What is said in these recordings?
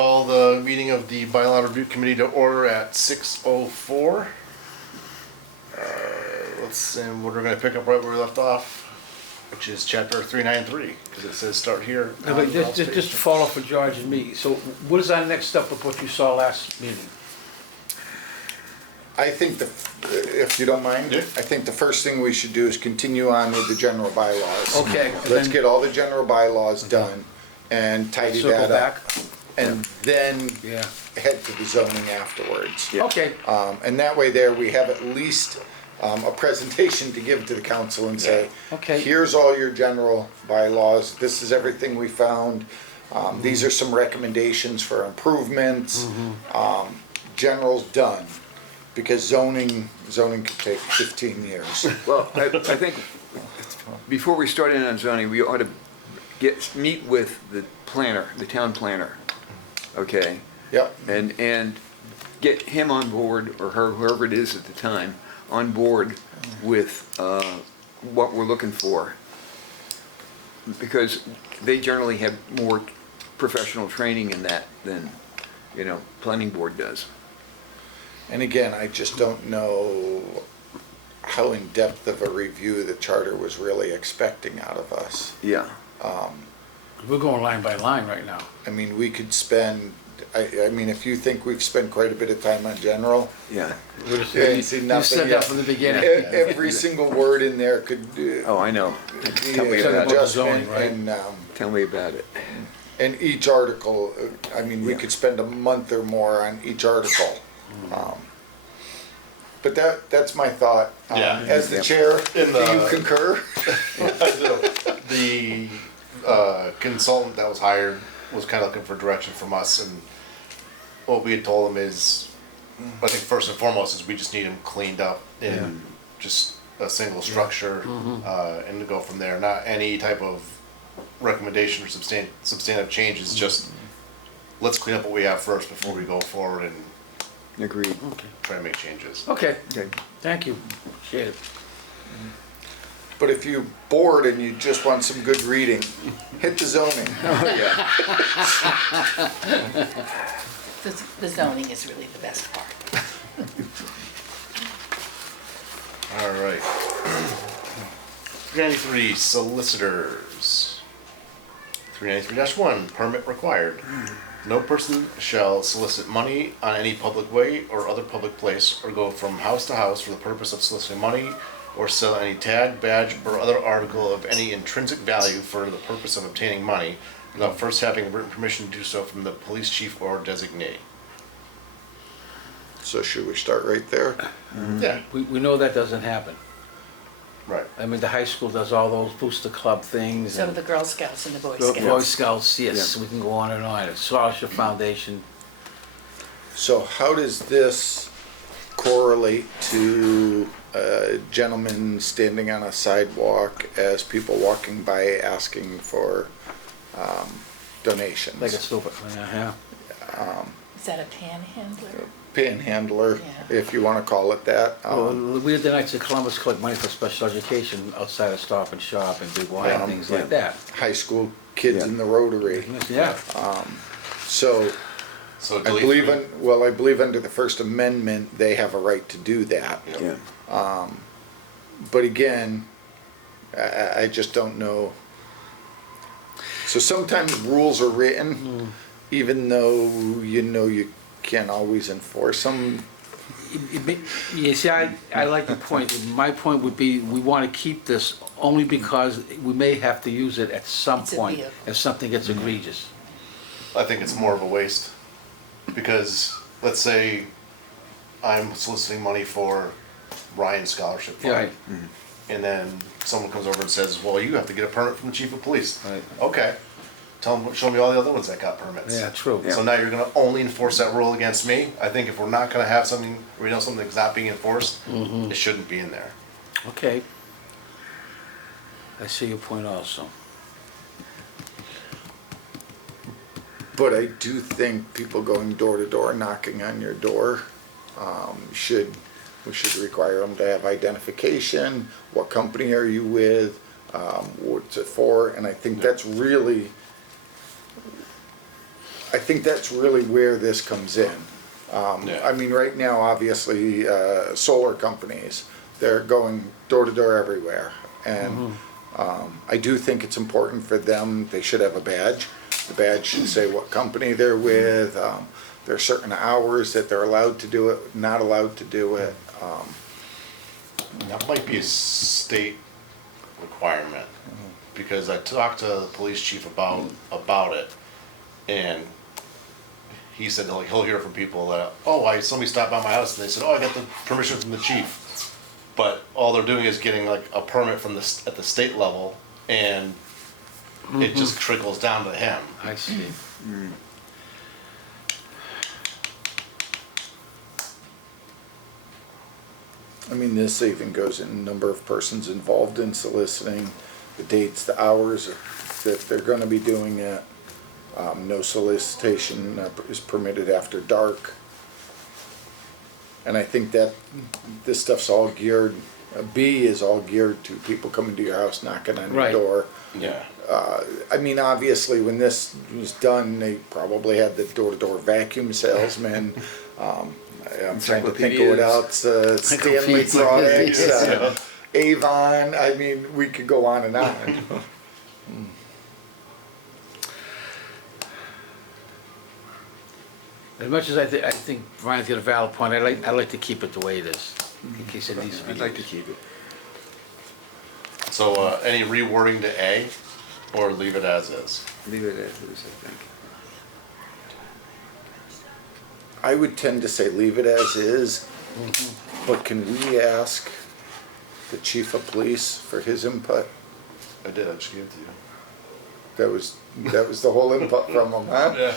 call the meeting of the Bylaw Review Committee to order at 6:04. And we're going to pick up right where we left off, which is chapter 393, because it says start here. No, but just to follow up for George and me, so what is our next step with what you saw last meeting? I think if you don't mind, Yeah. I think the first thing we should do is continue on with the general bylaws. Okay. Let's get all the general bylaws done and tidy Circle that up. back? And then Yeah. head to the zoning afterwards. Yeah. Okay, And that way there, we have at least a presentation to give to the council and say, Okay. here's all your general bylaws, this is everything we found, these are some recommendations for improvements. General's done, because zoning could take 15 years. Well, I think before we start in on zoning, we ought to meet with the planner, the town planner, okay? Yep, And get him on board, or her, whoever it is at the time, on board with what we're looking for. Because they generally have more professional training in that than, planning board does. and again, I just don't know how in-depth of a review the charter was really expecting out of us. Yeah. we're going line by line right now. I mean, we could spend, I mean, if you think we've spent quite a bit of time on general, Yeah. We're just- you see You nothing said yet. that from the beginning. Every single word in there could Oh, I know. be Tell me an about it. adjustment, Zoning, right? Tell me about it. and each article, I mean, we Yeah. could spend a month or more on each article. But that's my thought. Yeah. As the Yeah. chair, In do you the- concur? The consultant that was hired was kind of looking for direction from us, and what we had told him is, I think first and foremost is we just need him cleaned up in just a single structure, and to go from there. Not any type of recommendation or substantive changes. Just let's clean up what we have first before we go forward and Agreed. Okay. try and make changes. Okay, Okay. thank you, appreciate it. But if you're bored and you just want some good reading, hit the zoning. Oh, yeah. The zoning is really the best part. All right. 393 solicitors. 393-1 permit required. No person shall solicit money on any public way or other public place, or go from house to house for the purpose of soliciting money, or sell any tag, badge, or other article of any intrinsic value for the purpose of obtaining money, without first having written permission to do so from the police chief or designee. So should we start right there? Yeah, We know that doesn't happen. right. I mean, the high school does all those booster club things. So do and the Girl Scouts and the Boy the Scouts. Boy Scouts, yes, Yeah. we can go on and on. Scholarship Foundation, So how does this correlate to a gentleman standing on a sidewalk as people walking by asking for donations? like it's stupid, yeah. Is that a panhandler? Panhandler, Yeah. if you want to call it that. Well, we had the Knights of Columbus collect money for special education outside of Stop and Shop and Big Y and things like that. High school kids Yeah. in the Rotary. Yeah, So So I delete believe, three. I believe under the First Amendment, they have a right to do that. Yep. Yeah. But again, I just don't know. So sometimes rules are written, even though you can't always enforce them. you see, I like your point. My point would be, we want to keep this only because we may have to use it at some It's a point vehicle. if something gets egregious. I think it's more of a waste, because let's say I'm soliciting money for Ryan's scholarship fund. Right. And then someone comes over and says, well, you have to get a permit from the chief of police. Right. Okay, show me all the other ones that got permits. Yeah, true. So now you're gonna only enforce that rule against me? I think if we're not gonna have something, we know something's not being enforced, it shouldn't be in there. Okay. I see your point also. But I do think people going door to door, knocking on your door, we should require them to have identification, what company are you with, what's it for, and I think that's really, I think that's really where this comes in. Yeah. I mean, right now, obviously, solar companies, they're going door to door everywhere. And I do think it's important for them, they should have a badge. The badge should say what company they're with. There are certain hours that they're allowed to do it, not allowed to do it. That might be a state requirement, because I talked to the police chief about it, and he said like he'll hear from people that, somebody stopped by my house and they said, I got the permission from the chief, but all they're doing is getting like a permit from at the state level, and it just trickles down to him. I see. I mean, this even goes in number of persons involved in soliciting, the dates, the hours that they're gonna be doing it. No solicitation is permitted after dark. And I think that this stuff's all geared, B is all geared to people coming to your house, knocking on your Right. door. Yeah. I mean, obviously, when this was done, they probably had the door-to-door vacuum salesman. I'm trying to think of what else, Stanley Encyclopedias. Products, Yeah. Avon, I mean, we could go on and on. As much as I think Brian's got a valid point, I like to keep it the way it is, in case it needs to be. I'd like to keep it. So any rewording to A, or leave it as is? Leave it as is, I think. I would tend to say leave it as is, but can we ask the chief of police for his input? I did, I just gave it to you. That was the whole input from him, huh? Yeah.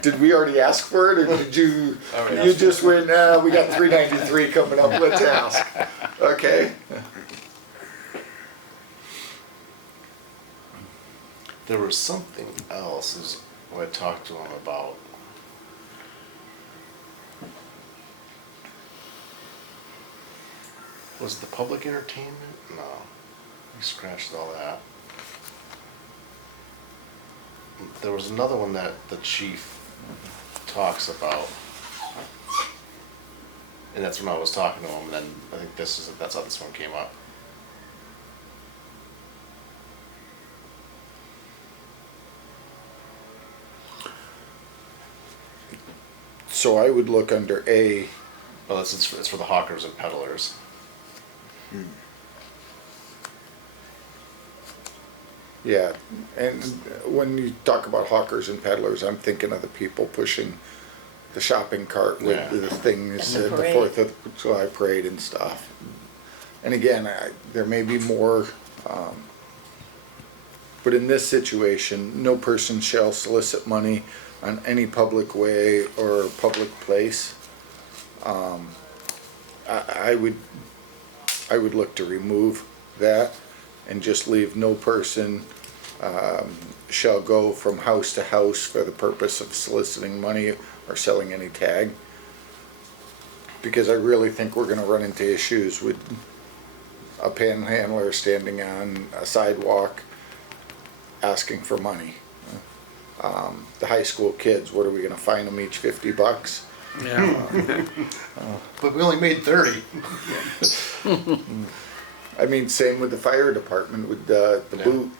Did we already ask for it, or did you, Already you asked just went, we got 393 coming up, let's ask? Okay. There was something else is what I talked to him about. Was it the public entertainment? No. We scratched all that. There was another one that the chief talks about. And that's when I was talking to him, and then I think that's how this one came up. So I would look under A, Well, it's for the hawkers and peddlers. yeah, and when you talk about hawkers and peddlers, I'm thinking of the people pushing the shopping cart with Yeah. the things And the at the parade. 4th of July parade and stuff. And again, there may be more, but in this situation, no person shall solicit money on any public way or public place. I would look to remove that and just leave no person shall go from house to house for the purpose of soliciting money or selling any tag. Because I really think we're gonna run into issues with a panhandler standing on a sidewalk asking for money. The high school kids, what are we gonna fine them each $50? Yeah. But we only made 30. I mean, same with the fire department with the Yeah. boot.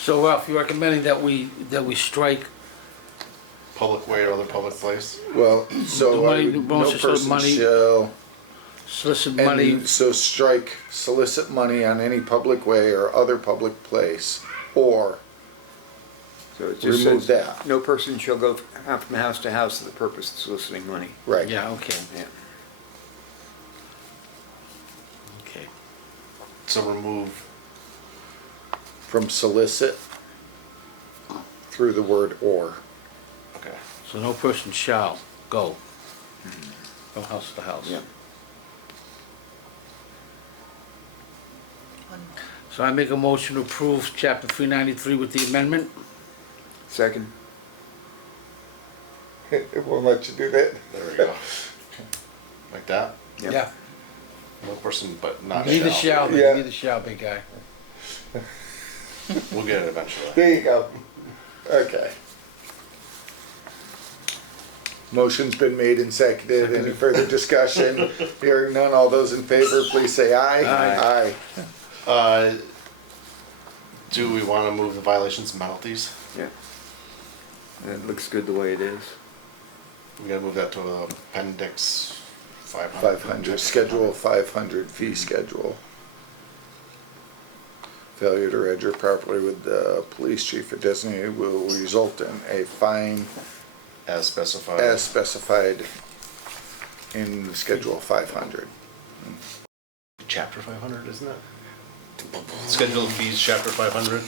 So Ralph, you're recommending that we strike, Public way or other public place. Well, so The money- no most of the person money- shall, solicit money, and so strike solicit money on any public way or other public place, or So it just remove says, that. no person shall go from house to house for the purpose of soliciting money. Right. yeah, okay, Yeah. okay. So remove, From solicit through the word or. okay. So no person shall go from house to house. Yeah. So I make a motion to approve chapter 393 with the amendment. Second. It won't let you do that. There we go. Like that? Yeah. No person but not Neither shall. shall, Yeah. neither shall, big guy. We'll get it eventually. There you go. Okay. Motion's been made and seconded. Any further discussion? Hearing none, all those in favor, please say aye. Aye. Aye. Do we want to move the violations and penalties? Yeah. That looks good the way it is. We gotta move that to appendix 500. 500, schedule 500 fee schedule. Failure to register properly with the police chief or designated will result in a fine As specified. as specified in the schedule 500. Chapter 500, isn't it? Schedule of fees, chapter 500.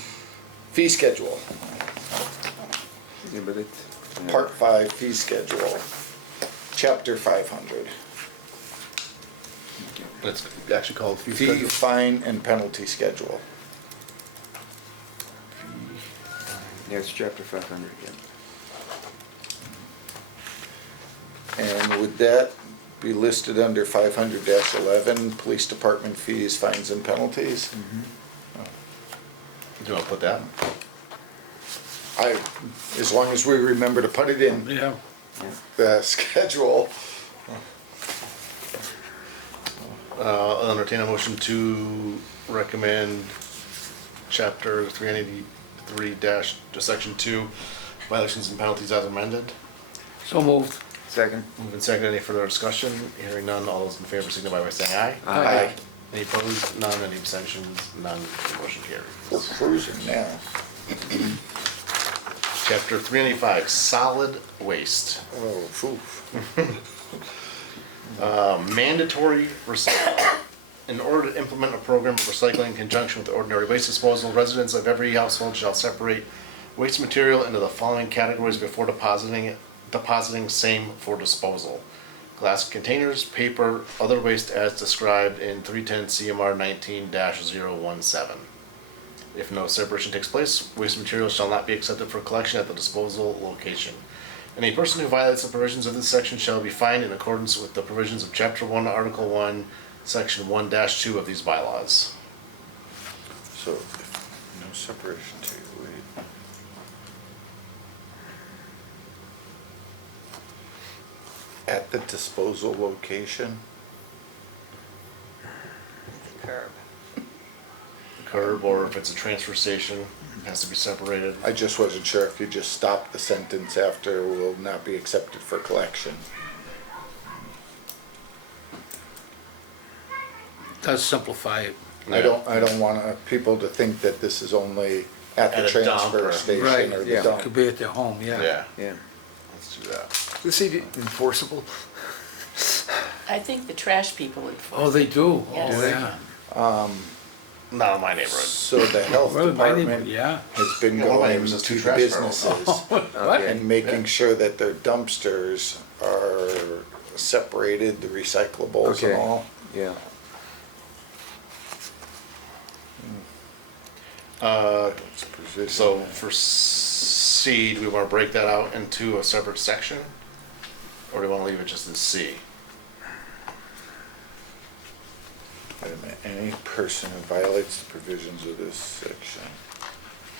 Fee schedule, Yeah, but it. part 5 fee schedule, chapter 500. It's actually called fee Fee, schedule. fine, and penalty schedule. Yeah, it's chapter 500, yeah. And would that be listed under 500-11, police department fees, fines, and penalties? Do you want to put that? As long as we remember to put it in Yeah. the schedule. I'll entertain a motion to recommend chapter 383 dash to section 2, violations and penalties as amended. So moved. Second? Moving second, any further discussion? Hearing none, all those in favor signify by saying aye. Aye. Any opposed? None. Any abstentions? None. The motion We're carries. cruising now. Chapter 385, solid waste. Oh, phew. Mandatory recycling. In order to implement a program of recycling in conjunction with ordinary waste disposal, residents of every household shall separate waste material into the following categories before depositing same for disposal: glass containers, paper, other waste as described in 310 CMR 19-017. If no separation takes place, waste material shall not be accepted for collection at the disposal location. Any person who violates the provisions of this section shall be fined in accordance with the provisions of Chapter 1, Article 1, Section 1-2 of these bylaws. So, no separation to wait. At the disposal location? Curb, or if it's a transfer station, it has to be separated. I just wasn't sure if you just stopped the sentence after will not be accepted for collection. Does simplify it. I don't want people to think that this is only at the At a dump transfer or- station Right, or the yeah. Could dump. be at their home, yeah. Yeah, Yeah. let's do that. Is it enforceable? I think the trash people enforce. Oh, they do? Yes. Oh, yeah. Not in my neighborhood. So the health Well, my neighborhood, department yeah. has been Yeah, one of my going neighbors has to 2 the trash businesses What? and making sure that their dumpsters are separated, the recyclables and Okay. all. Yeah. It's a position. So for C, do we want to break that out into a separate section? Or do we want to leave it just as C? Wait a minute, any person who violates the provisions of this section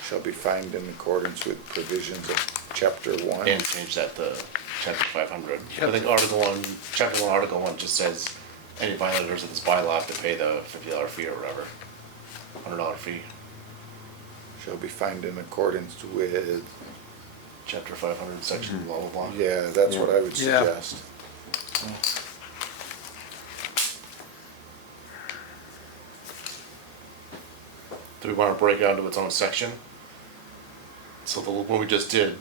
shall be fined in accordance with provisions of chapter 1. And change that to chapter 500. I Yep. think chapter 1, article 1 just says any violators of this bylaw have to pay the $50 fee or whatever. $100 fee. Shall be fined in accordance with, Chapter 500, section blah, blah, blah. yeah, that's what I would Yeah. suggest. Do we want to break it out into its own section? So the one we just did,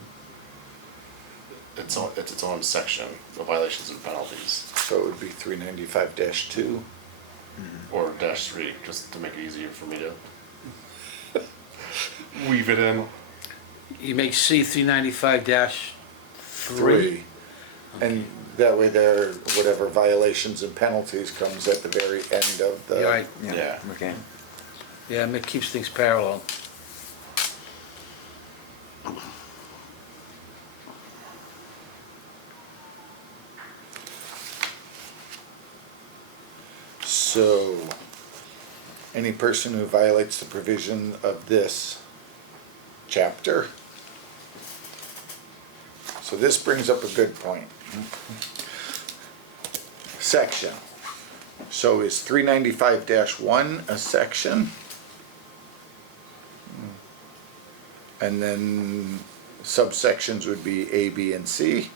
it's its own section, the violations and penalties, So it would be 395-2. or -3, just to make it easier for me to weave it in. You make C 395-3. 3. And that way there, whatever violations and penalties comes at the very end of the. Right, Yeah. Okay. yeah, it keeps things parallel. So, any person who violates the provision of this chapter. So this brings up a good point. Section. So is 395-1 a section? And then subsections would be A, B, and C.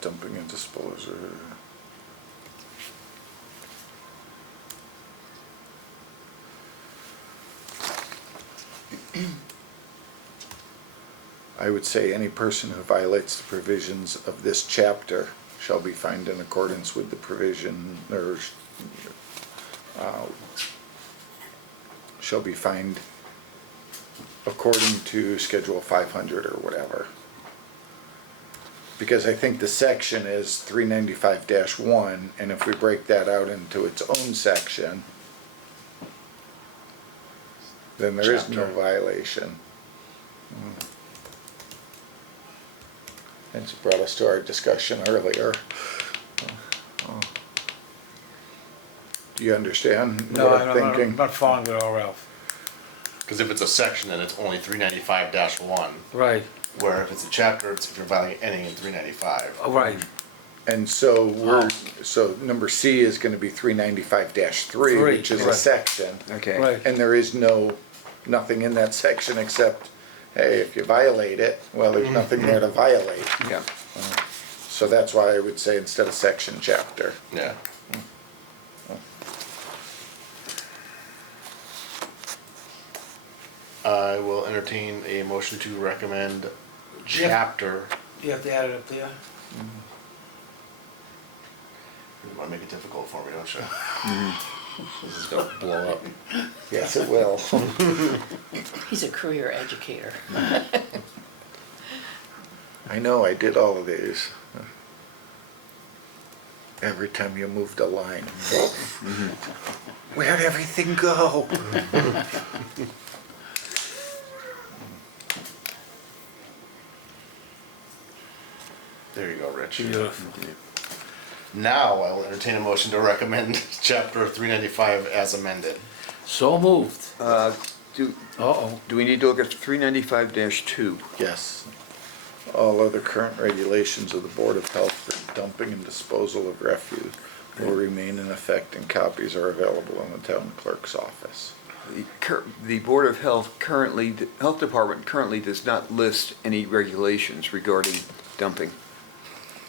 Dumping and disposal. I would say any person who violates the provisions of this chapter shall be fined in accordance with the provision, or shall be fined according to Schedule 500 or whatever. Because I think the section is 395-1, and if we break that out into its own section, then there is no Chapter. violation. It's brought us to our discussion earlier. Do you understand No, what I'm I'm not, I'm thinking? not following it all, Ralph. Because if it's a section, then it's only 395-1, Right, where if it's a chapter, it's if you're violating anything in 395. oh, right, And so so number C is gonna be 395-3, which is a Right. section. Okay. right. And there is nothing in that section except, hey, if you violate it, well, there's nothing there to violate. Yeah. So that's why I would say instead of section, chapter. Yeah. I will entertain a motion to recommend chapter. You have to add it up there? You want to make it difficult for me, don't you? This is gonna blow up. Yes, it will. He's a career educator. I know, I did all of these. Every time you moved a line. Where'd everything go? There you go, Rich. Beautiful. Now I will entertain a motion to recommend chapter 395 as amended. So moved. Do, Uh-oh. do we need to look at 395-2? Yes. All other current regulations of the Board of Health for dumping and disposal of refuse will remain in effect, and copies are available in the town clerk's office. The Board of Health currently, the Health Department currently does not list any regulations regarding dumping.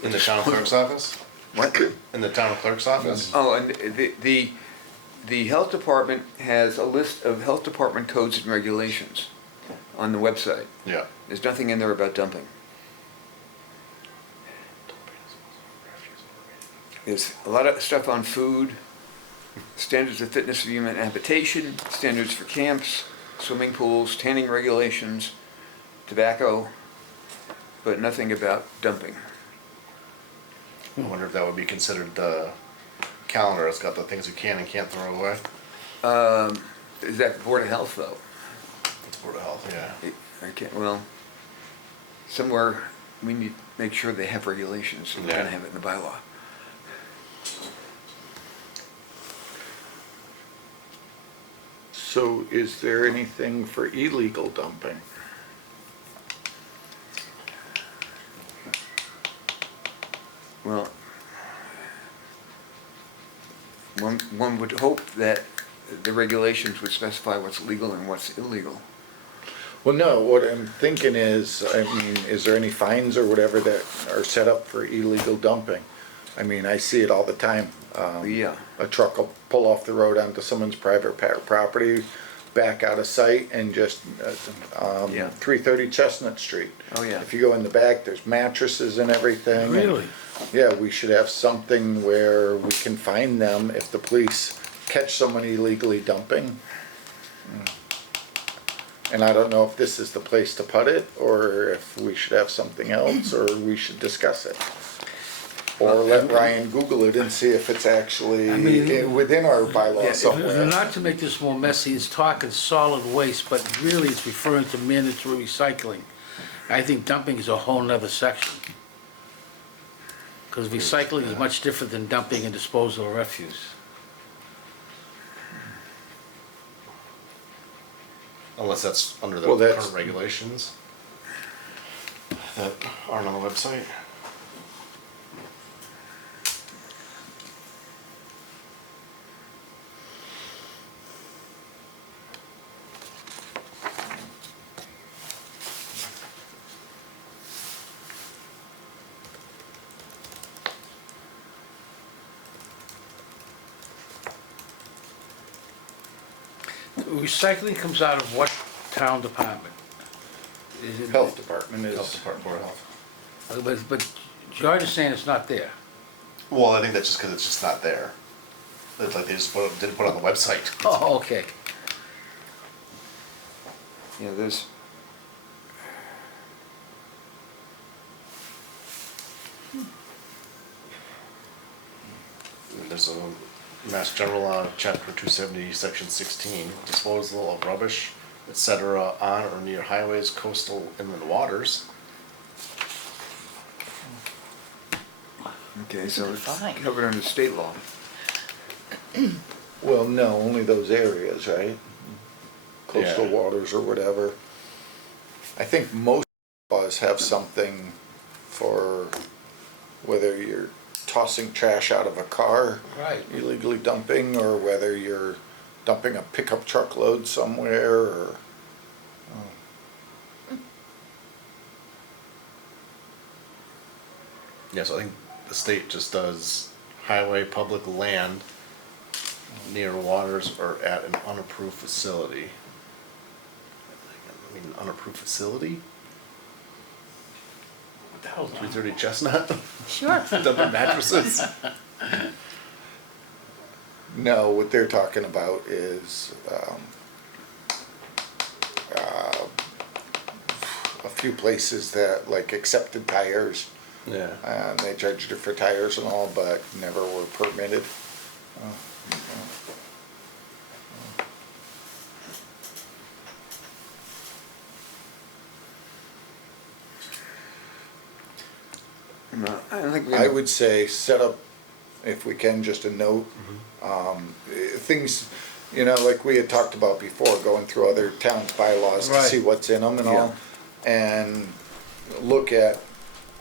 In the town clerk's office? What? In the town clerk's office? Oh, and the Health Department has a list of Health Department codes and regulations on the website. Yeah. There's nothing in there about dumping. There's a lot of stuff on food, standards of fitness for human habitation, standards for camps, swimming pools, tanning regulations, tobacco, but nothing about dumping. I wonder if that would be considered the calendar. It's got the things you can and can't throw away. Is that Board of Health though? It's Board of Health, yeah. I can't, well, somewhere we need to make sure they have regulations. We're Yeah. gonna have it in the bylaw. So is there anything for illegal dumping? Well, one would hope that the regulations would specify what's legal and what's illegal. Well, no, what I'm thinking is, I mean, is there any fines or whatever that are set up for illegal dumping? I mean, I see it all the time. Yeah. A truck will pull off the road onto someone's private property, back out of sight, and just, Yeah. 330 Chestnut Street. Oh, yeah. If you go in the back, there's mattresses and everything. and- Really? Yeah, we should have something where we can find them if the police catch someone illegally dumping. And I don't know if this is the place to put it, or if we should have something else, or we should discuss it. Or let Ryan Google it and see if it's actually I mean- within our bylaw Yeah, somewhere. not to make this more messy, it's talking solid waste, but really it's referring to mandatory recycling. I think dumping is a whole nother section. Because recycling is much different than dumping and disposal of refuse. Unless that's under the Well, that's- current regulations that aren't on the website. Recycling comes out of what town department? Is it- Health department Health is, Department, Board of Health. But George is saying it's not there. Well, I think that's just because it's just not there. It's like they just didn't put it on the website. Oh, okay. Yeah, there's, And there's a Mass General Law, Chapter 270, Section 16, disposal of rubbish, etc., on or near highways, coastal, inland waters. okay, so it's Fine. covered under state law. well, no, only those areas, right? Coastal Yeah. waters or whatever. I think most laws have something for whether you're tossing trash out of a car, Right. illegally dumping, or whether you're dumping a pickup truck load somewhere, or, Yeah, so I think the state just does highway, public land, near waters or at an unapproved facility. I mean, unapproved facility? What the hell, 330 Chestnut? Sure. Dumping mattresses? no, what they're talking about is, a few places that like accepted tires, Yeah. and they charged you for tires and all, but never were permitted. I don't think we. I would say set up, if we can, just a note. Things, like we had talked about before, going through other towns' bylaws to Right. see what's in them and all. And look at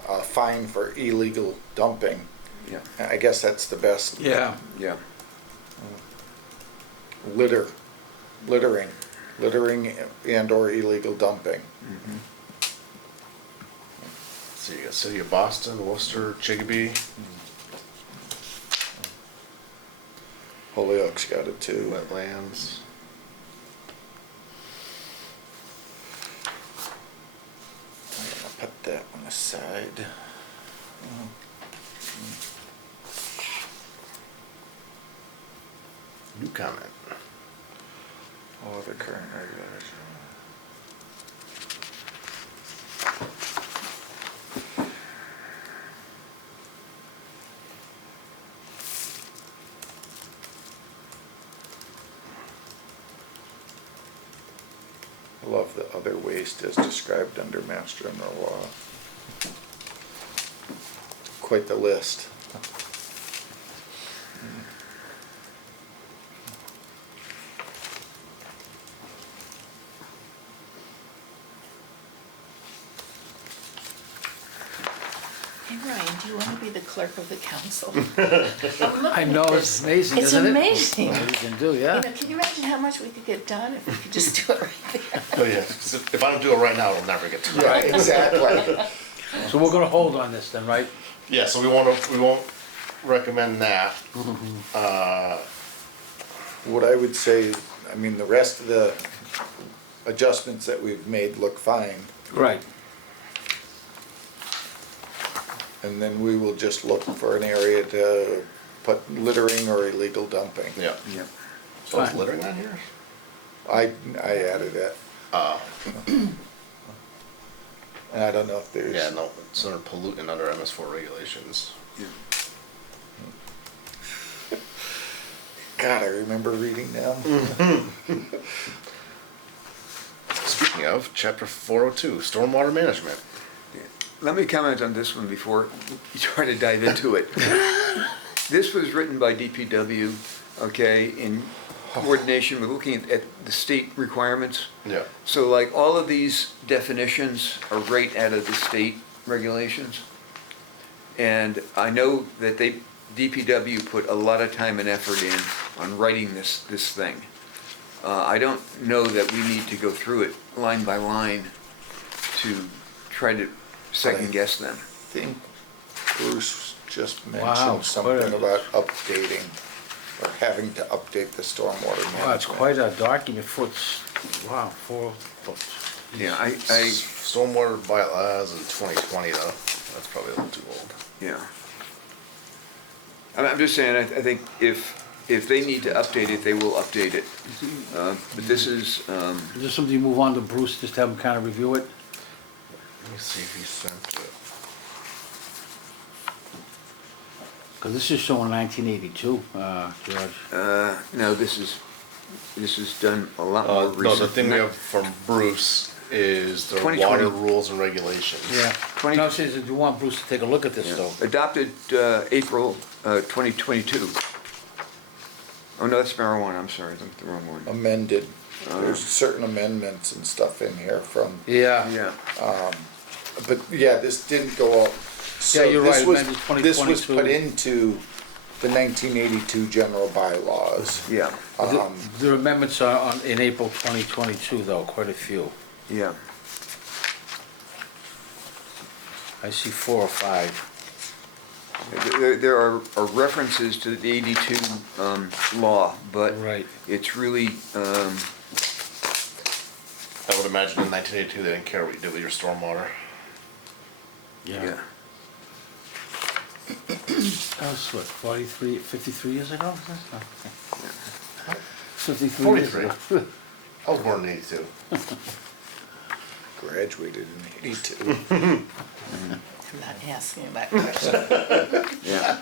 a fine for illegal dumping. Yeah, I guess that's the best. Yeah. yeah. Littering and or illegal dumping. So you got City of Boston, Worcester, Chicopee, Holyoke's got it too. wetlands. I'm gonna put that one aside. New comment. All other current regulations. I love the other waste as described under Mass General Law. Quite the list. Hey Ryan, do you want to be the clerk of the council? I know, it's amazing, It's isn't it? amazing. What you can do, yeah. Can you imagine how much we could get done if we could just do it right there? Oh yeah, 'cause if I don't do it right now, it'll never get done. Right, exactly. So we're gonna hold on this then, right? Yeah, so we won't recommend that. What I would say, I mean, the rest of the adjustments that we've made look fine. Right. And then we will just look for an area to put littering or illegal dumping. Yeah. Yeah. So is Fine. littering on here? I added it. And I don't know if there's. Yeah, no, it's under pollutant under MS4 regulations. Yeah. God, I remember reading them. speaking of, chapter 402, stormwater management. Let me comment on this one before you try to dive into it. This was written by DPW, okay, in coordination with looking at the state requirements. Yeah. So like all of these definitions are right out of the state regulations. And I know that DPW put a lot of time and effort in on writing this thing. I don't know that we need to go through it line by line to try to second guess them. I think Bruce just Wow, mentioned it's something quite a- about updating or having to update the stormwater management. Wow, it's quite a document, wow, 4 foot. Yeah, I Stormwater bylaws in 2020 though. That's probably a little too old. yeah. I'm just saying, I think if they need to update it, they will update it. But this is, Is this something you move on to Bruce, just have him kind of review it? Let me see if he sent it. Because this is showing 1982, George. no, this is done a lot more recent. No, the thing we than have from Bruce is the 2020. water rules and regulations. Yeah. 20 No, it says if you want Bruce to take a look at this that. though. Yeah. Adopted April 2022. Oh, no, that's marijuana, I'm sorry, that's the wrong one. Amended. There's certain amendments and stuff in here from, Yeah. Yeah, but yeah, this didn't go out. So Yeah, you're this right, was- amended This was 2022. put into the 1982 general bylaws. yeah, The amendments are in April 2022 though, quite a few. yeah. I see 4 or 5. There are references to the 82 law, but Right. it's really, I would imagine in 1982 they didn't care what you did with your stormwater. yeah. That was what, 53 years ago? 53 years 43. ago. I was born in 82. Graduated in 82. I'm not asking that question. Yeah,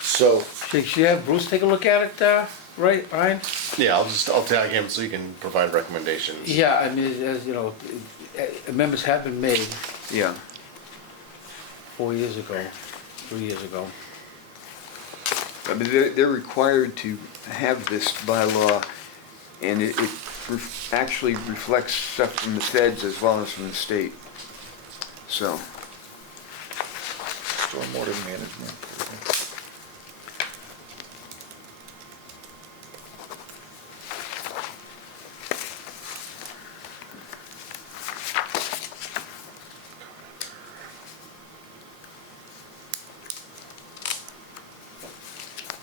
So, Should you have Bruce take a look at it, right, Ryan? Yeah, I'll tag him so you can provide recommendations. Yeah, I mean, as you know, amendments have been made yeah. 4 years ago, 3 years ago. I mean, they're required to have this bylaw, and it actually reflects stuff from the feds as well as from the state. So, stormwater management.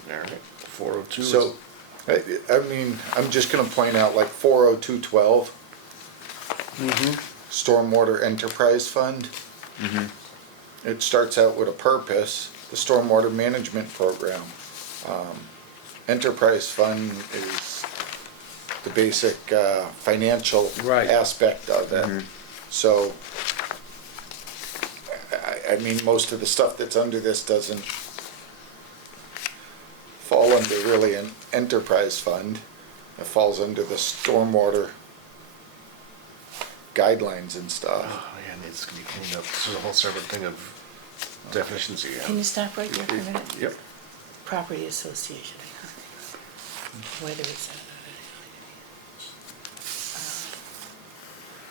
Alright, 402 So, I mean, I'm just gonna point out like 40212, Stormwater Enterprise Fund. It starts out with a purpose, the Stormwater Management Program. Enterprise Fund is the basic financial Right. aspect of it. So, I mean, most of the stuff that's under this doesn't fall under really an enterprise fund. It falls under the stormwater guidelines and stuff. Oh, yeah, it needs to be cleaned up. This is a whole separate thing of definitions Can again. you stop right there for a minute? Yep. Property association. Whether it's,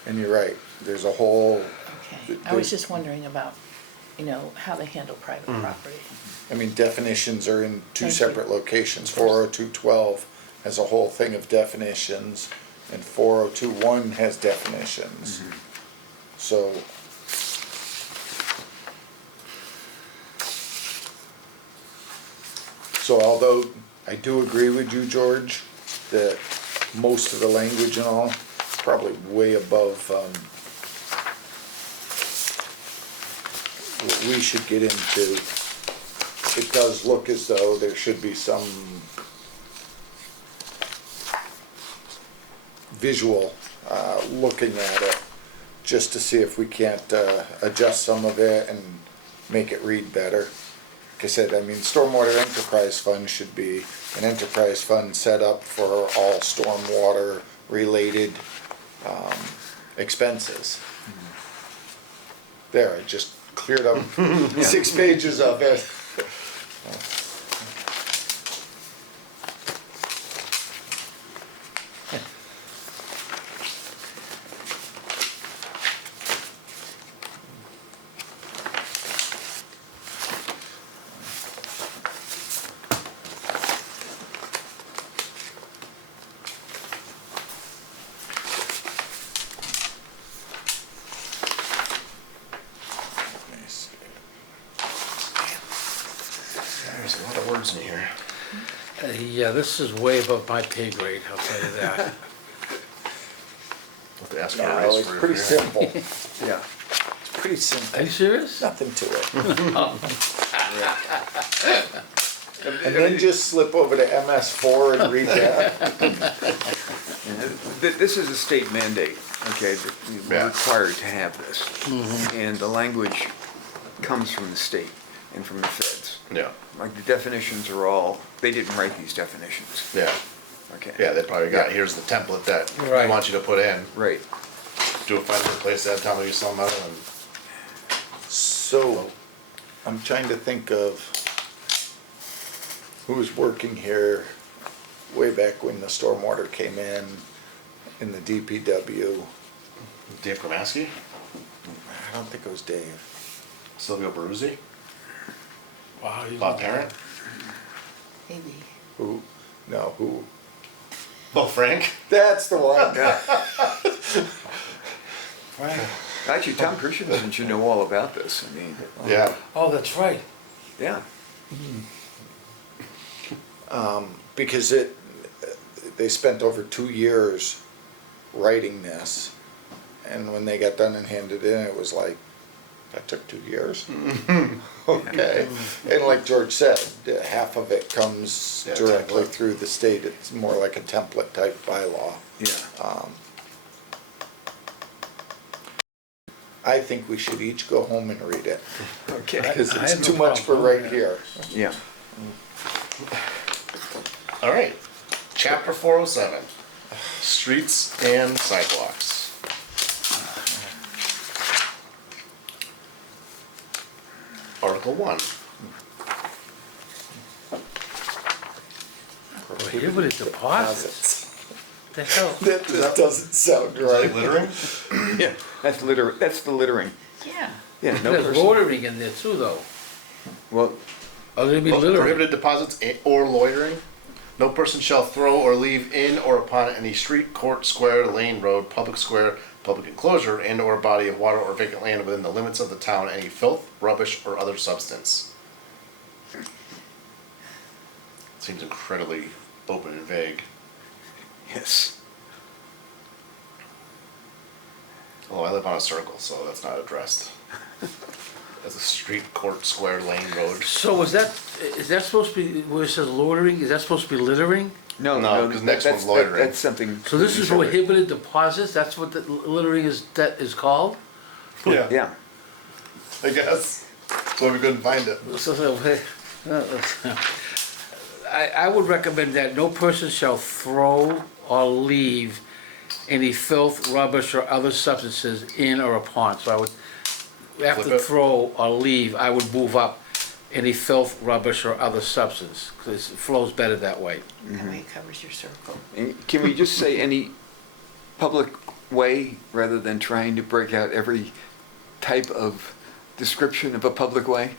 And you're right, there's a whole, okay. I was just wondering about, how they handle private property. I mean, definitions are in two Thank you. separate locations. 40212 has a whole thing of definitions, and 4021 has definitions. So, although I do agree with you, George, that most of the language and all, probably way above, what we should get into. It does look as though there should be some visual, looking at it, just to see if we can't, adjust some of it and make it read better. like I said, I mean, stormwater enterprise fund should be an enterprise fund set up for all stormwater related, expenses. There, I just cleared up 6 pages of it. Let me see. There's a lot of words in here. Yeah, this is way above my pay grade, I'll tell you that. We'll have to ask for a No, raise it's for pretty your- simple. Yeah. It's pretty Are simple. you serious? Nothing to it. And then just slip over to MS4 and read that. This is a state mandate, okay, that Yeah. we're required to have this. And the language comes from the state and from the feds. Yeah, Like the definitions are all, they didn't write these definitions, yeah, okay? yeah, they probably got, Yeah. here's the template that we Right. want you to put in, Right. do a find and replace that, tell me you some metal, and So, I'm trying to think of who was working here way back when the stormwater came in the DPW. Dave Gromaski, I don't think it was Dave. Silvio Baruzzi, Wow. you- Bob Parent, Maybe. Who? No, who? oh, Frank. That's the one. Right. Actually, Tom Christensen should know all about this, I mean, Yeah, Oh, that's right. yeah. Because they spent over 2 years writing this, and when they got done and handed in, it was like, that took 2 years? Okay, and like George said, half of it comes Yeah, directly template. through the state, it's more like a template type bylaw. Yeah. I think we should each go home and read it, Okay. because I it's have no too much for problem. right here. Yeah. all right. Chapter 407, streets and sidewalks. Article 1, Prohibited deposits. The hell? That just doesn't sound right. littering, Yeah, that's the littering. Yeah. Yeah, no There's person, loitering in there too, though. well, Oh, there'd be littering. prohibited deposits or loitering. No person shall throw or leave in or upon any street, court, square, lane, road, public square, public enclosure, and or body of water or vacant land within the limits of the town any filth, rubbish, or other substance. Seems incredibly open and vague. yes. Although I live on a circle, so that's not addressed. As a street, court, square, lane, road. So is that supposed to be, where it says loitering, is that supposed to be littering? No, 'cause next that's- one's loitering. That's something. So this is separate. prohibited deposits, that's what the littering is called? Yeah, I guess. That's why we couldn't find it. I would recommend that no person shall throw or leave any filth, rubbish, or other substances in or upon. So I would, after Flip it. throw or leave, I would move up any filth, rubbish, or other substance, because it flows better that way. That way it covers your circle. and can we just say any public way rather than trying to break out every type of description of a public way?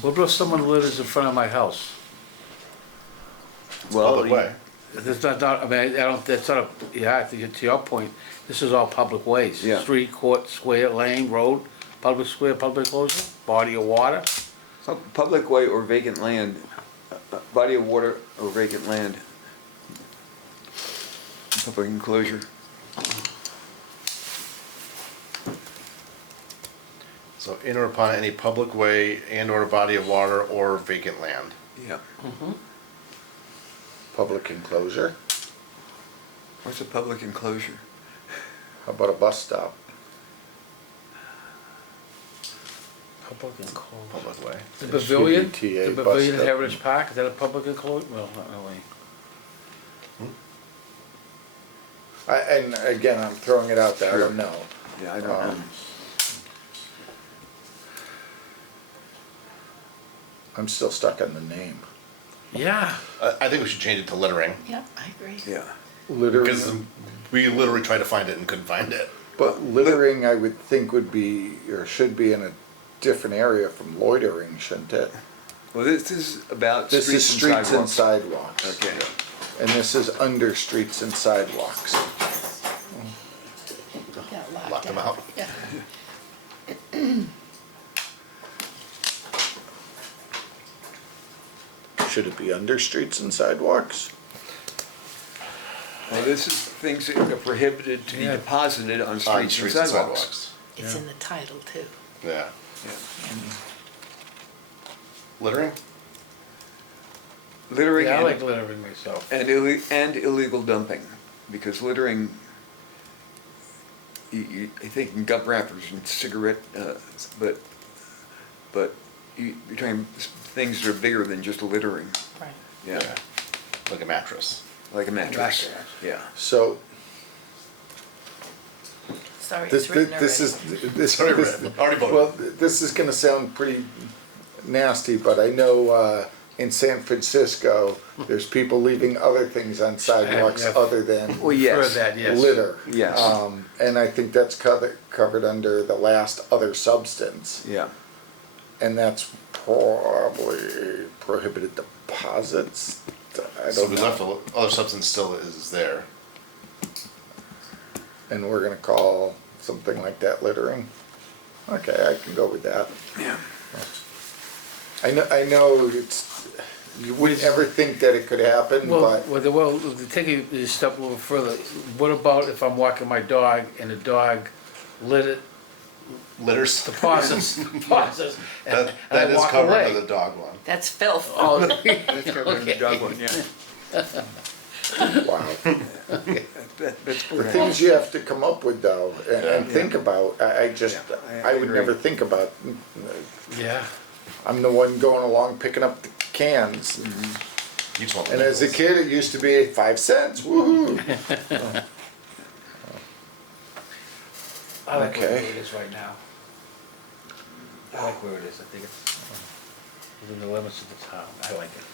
What about someone litters in front of my house? Public way. That's not, I mean, I don't, that's not, yeah, I think to your point, this is all public ways. Yeah. Street, court, square, lane, road, public square, public enclosure, body of water. Public way or vacant land, body of water or vacant land. Public enclosure. So in or upon any public way and or body of water or vacant land. Yeah. Public enclosure, What's a public enclosure? how about a bus stop? Public enclosure. public way. The pavilion, TBTA the bus pavilion stop. Heritage Park, is that a public enclosure? Well, not really. And again, I'm throwing it out there, I don't know. Yeah, I don't know. I'm still stuck on the name. Yeah. I think we should change it to littering, Yeah, I agree. Yeah. because Littering, we literally tried to find it and couldn't find it. but littering I would think would be, or should be in a different area from loitering, shouldn't it? Well, this is about This is streets and sidewalks. sidewalks. Okay. And this is under streets and sidewalks. Yeah, Lock them out. Yeah. Should it be under streets and sidewalks? Well, this is things that are prohibited to be Yeah. deposited on On streets and sidewalks. It's in the title too. Yeah. Yeah. Littering? Littering Yeah, I like and, littering myself. and illegal dumping, because littering, I think in gut wrappers and cigarette, but you're talking things that are bigger than just littering. Right. Yeah, Like a mattress. like a mattress. Mattress. Yeah. So Sorry, this, it's written this already. is, this, Already this, read. Already voted. well, this is gonna sound pretty nasty, but I know, in San Francisco, there's people leaving other things on sidewalks Yeah. other than Well, yes. For that, yes. litter. Yes. And I think that's covered under the last other substance. Yeah. And that's probably prohibited deposits. I So don't we left know. the other substance still is there. And we're gonna call something like that littering. Okay, I can go with that. Yeah. I know it's, you wouldn't ever think that it could happen, Well, but to take it a step a little further, what about if I'm walking my dog and the dog Litters. deposits, and That I is walk covered away? under the dog one. That's filth. Oh, That's covered in the dog one, yeah. wow. That's The things you have to come up with though, and Yeah. think about, I just, Yeah, I I would agree. never think about. yeah. I'm the one going along picking up the cans. You just want And as a labels. kid, it used to be 5 cents, woohoo. I like Okay. where it is right now. I like where it is, I think it's within the limits of the town, I like it.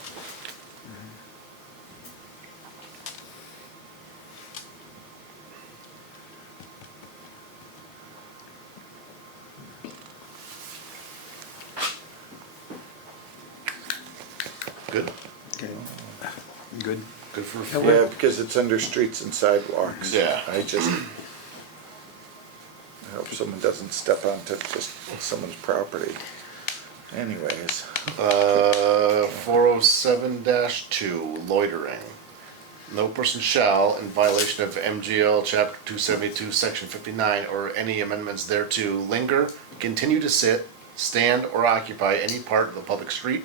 Good. Okay. Good. Good for. Yeah, because it's under streets and sidewalks. Yeah. I just, I hope someone doesn't step onto just someone's property. Anyways, 407-2, loitering. No person shall, in violation of MGL Chapter 272, Section 59, or any amendments thereto, linger, continue to sit, stand, or occupy any part of the public street,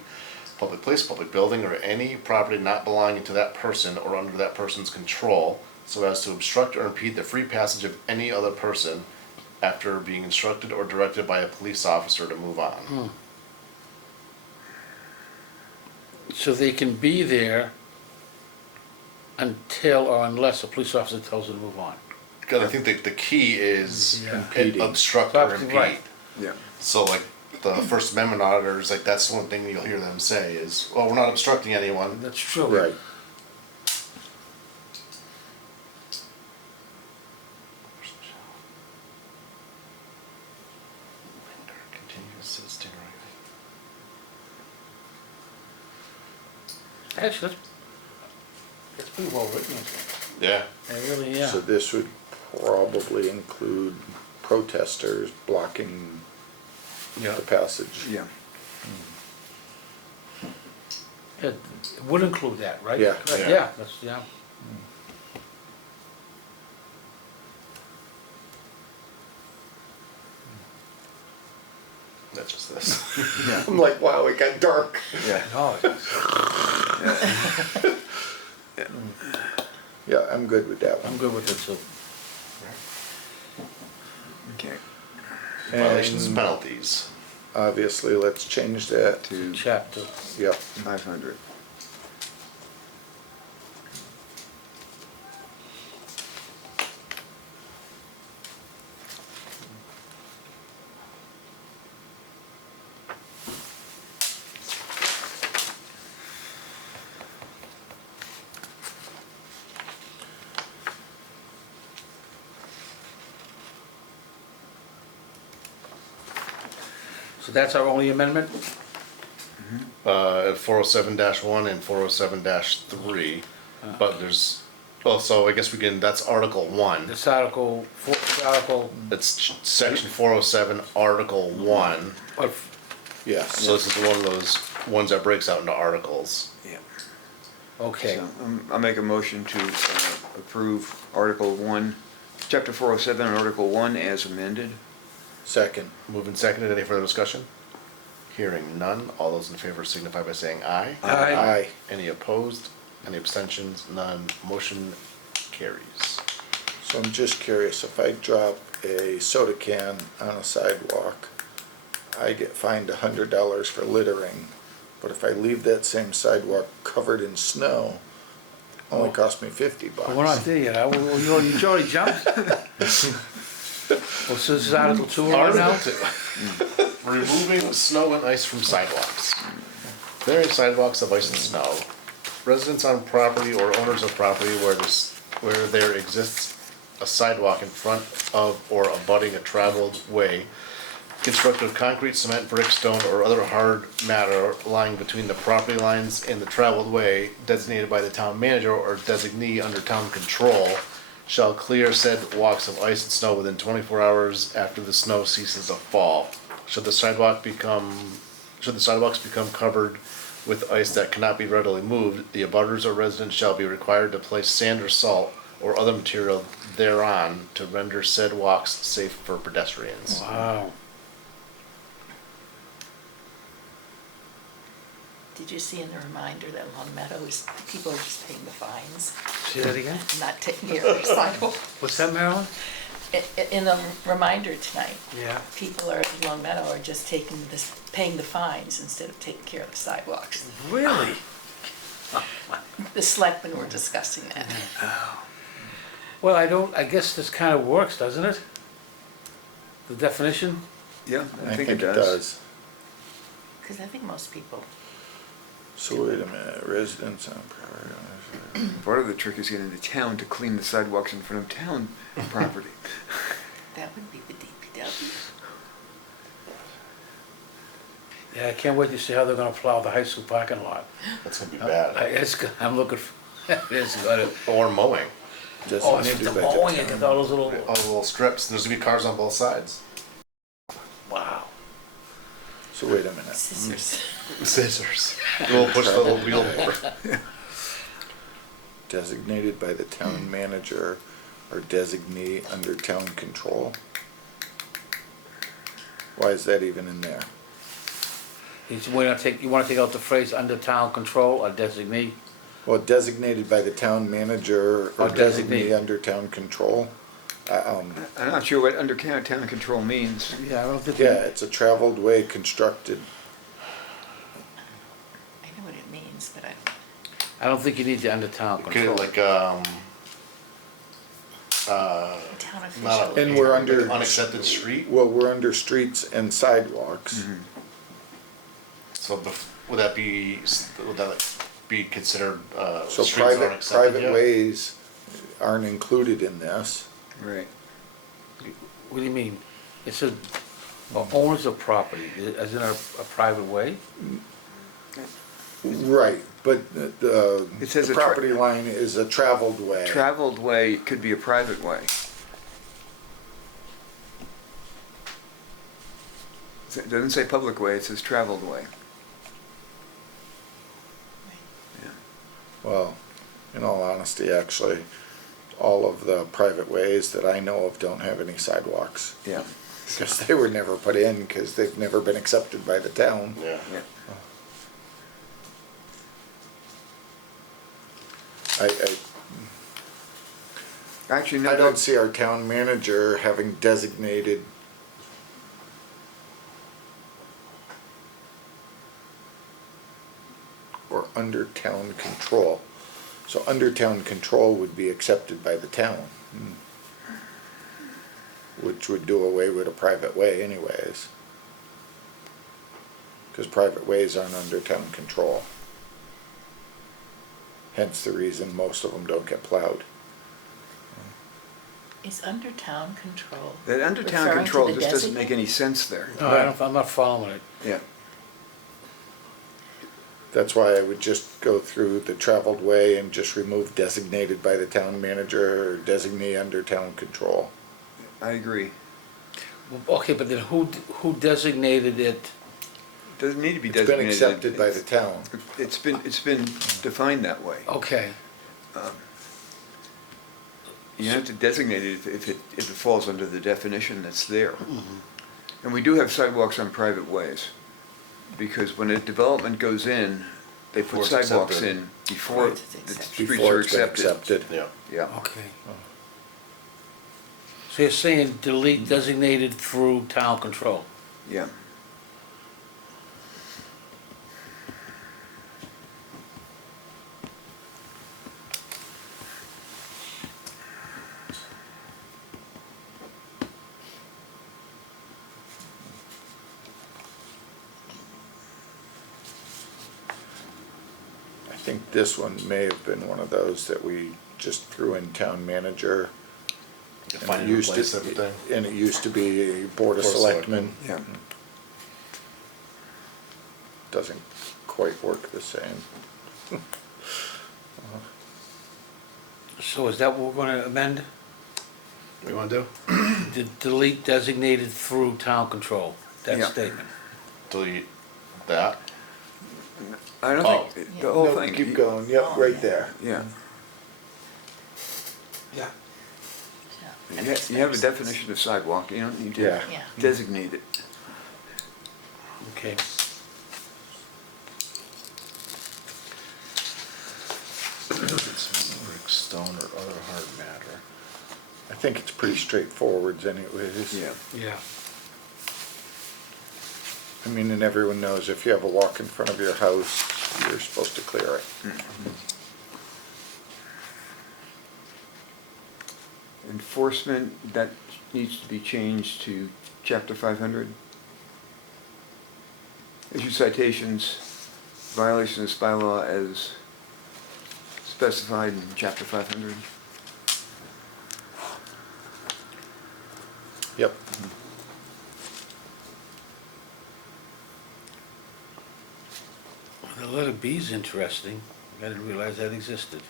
public place, public building, or any property not belonging to that person or under that person's control, so as to obstruct or impede the free passage of any other person after being instructed or directed by a police officer to move on. So they can be there until or unless a police officer tells them to move on. Because I think the key is Yeah. Impeding. obstruct or Right. impede. Yeah. So like the First Amendment auditors, like that's one thing you'll hear them say is, well, we're not obstructing anyone. That's true. right, Continue to sit, stand, or Actually, that's pretty well written, I think. Yeah. It really, yeah. so this would probably include protesters blocking Yeah. the passage. Yeah. It would include that, right? Yeah. Correct. Yeah. Yeah, that's, yeah. That's just this. Yeah. I'm like, wow, it got dark. Yeah. No, it's- Yeah, I'm good with that I'm one. good with it too. Okay. Violations and And, penalties. obviously, let's change that. to Chapter. Yep. 500. So that's our only amendment? 407-1 and 407-3, but there's, oh, so I guess we can, that's Article 1. This article, article, It's section 407, Article 1. what, Yes. So this is one of those ones that breaks out into articles. Yeah. okay. So I'll make a motion to approve Article 1, Chapter 407, Article 1 as amended. Second. Moving seconded, any further discussion? Hearing none, all those in favor signify by saying aye. Aye. Aye. Any opposed? Any abstentions? None. Motion carries. So I'm just curious, if I drop a soda can on a sidewalk, I get fined $100 for littering, but if I leave that same sidewalk covered in snow, only cost me $50. We're not there yet, you already jumped? Well, so this is Article 2 right now? Article 2. Removing snow and ice from sidewalks. Clearing sidewalks of ice and snow. Residents on property or owners of property where there exists a sidewalk in front of or abutting a traveled way constructed of concrete, cement, brick, stone, or other hard matter lying between the property lines and the traveled way designated by the town manager or designee under town control shall clear said walks of ice and snow within 24 hours after the snow ceases to fall. Should the sidewalks become covered with ice that cannot be readily moved, the abutters or residents shall be required to place sand or salt or other material thereon to render said walks safe for pedestrians. Wow. Did you see in the reminder that Long Meadow is, people are just paying the fines, Say that again? not taking care of their sidewalk? What's that, Marilyn? In the reminder tonight, Yeah. people are, in Long Meadow are just paying the fines instead of taking care of the sidewalks. Really? The selectmen were discussing that. Well, I guess this kind of works, doesn't it? The definition? Yeah, I think it does. Because I think most people, So wait a minute, residents on property owners. Part of the trick is getting the town to clean the sidewalks in front of town property. that would be the DPW. Yeah, I can't wait to see how they're gonna plow the high school parking lot. That's gonna be bad. I'm looking for, it's gonna, Or mowing. Just oh, has and to the do by the mowing, and town. all those little, All the little strips, there's gonna be cars on both sides. wow. So wait a minute. Scissors. Scissors. We'll push the little wheel over. Designated by the town manager or designee under town control. Why is that even in there? You wanna take out the phrase under town control or designee? Well, designated by the town manager or Or designee. designee under town control. I'm not sure what under town control means. Yeah, I don't think. Yeah, it's a traveled way constructed. I know what it means, but I don't think you need the under town Okay, control. like, town not official. a. And we're under- Unaccepted street, Well, we're under streets and sidewalks. so would that be considered, So streets aren't private, accepted private yet? ways aren't included in this. Right. What do you mean? It says owners of property, as in a private way? Right, but the It says the a tra- property line is a traveled way. Traveled way could be a private way. It doesn't say public way, it says traveled way. Yeah. Well, in all honesty, actually, all of the private ways that I know of don't have any sidewalks. Yeah. Because they were never put in, because they've never been accepted by the town. Yeah. Yeah. Actually, no. I don't see our town manager having designated under town control. So under town control would be accepted by the town. Which would do away with a private way anyways. Because private ways aren't under town control. Hence the reason most of them don't get plowed. Is under town control. That under town referring to control the just doesn't make designate? any sense there. No, I'm not following it. Yeah. That's why I would just go through the traveled way and just remove designated by the town manager or designate under town control. I agree. Well, okay, but then who designated it? Doesn't need to be It's been designated. accepted by the town. It's been defined that way. Okay, You have to designate it if it falls under the definition that's there. And we do have sidewalks on private ways, because when a development goes in, they put Before it's sidewalks accepted. in before It's the accepted. streets Before are it's been accepted. accepted. Yeah. Yeah, okay. So you're saying delete designated through town control? yeah. I think this one may have been one of those that we just threw in town manager. And Find it and used replace to- everything. And it used to be a board of Board of selectmen. Yeah. Doesn't quite work the same. So is that what we're gonna amend? What you wanna do? Delete designated through town control, that Yeah. statement. Delete that? I don't Oh. think, the whole No, thing. keep going, yep, right there. Yeah. Yeah. Yeah. You have a definition of sidewalk, you don't need to Yeah. Yeah. designate it. Okay. It's brick, stone, or other hard matter. I think it's pretty straightforward anyways. Yeah. Yeah. I mean, and everyone knows if you have a walk in front of your house, you're supposed to clear it. Enforcement, that needs to be changed to chapter 500. Issue citations, violation of this bylaw as specified in chapter 500. Yep. The letter B is interesting. I didn't realize that existed.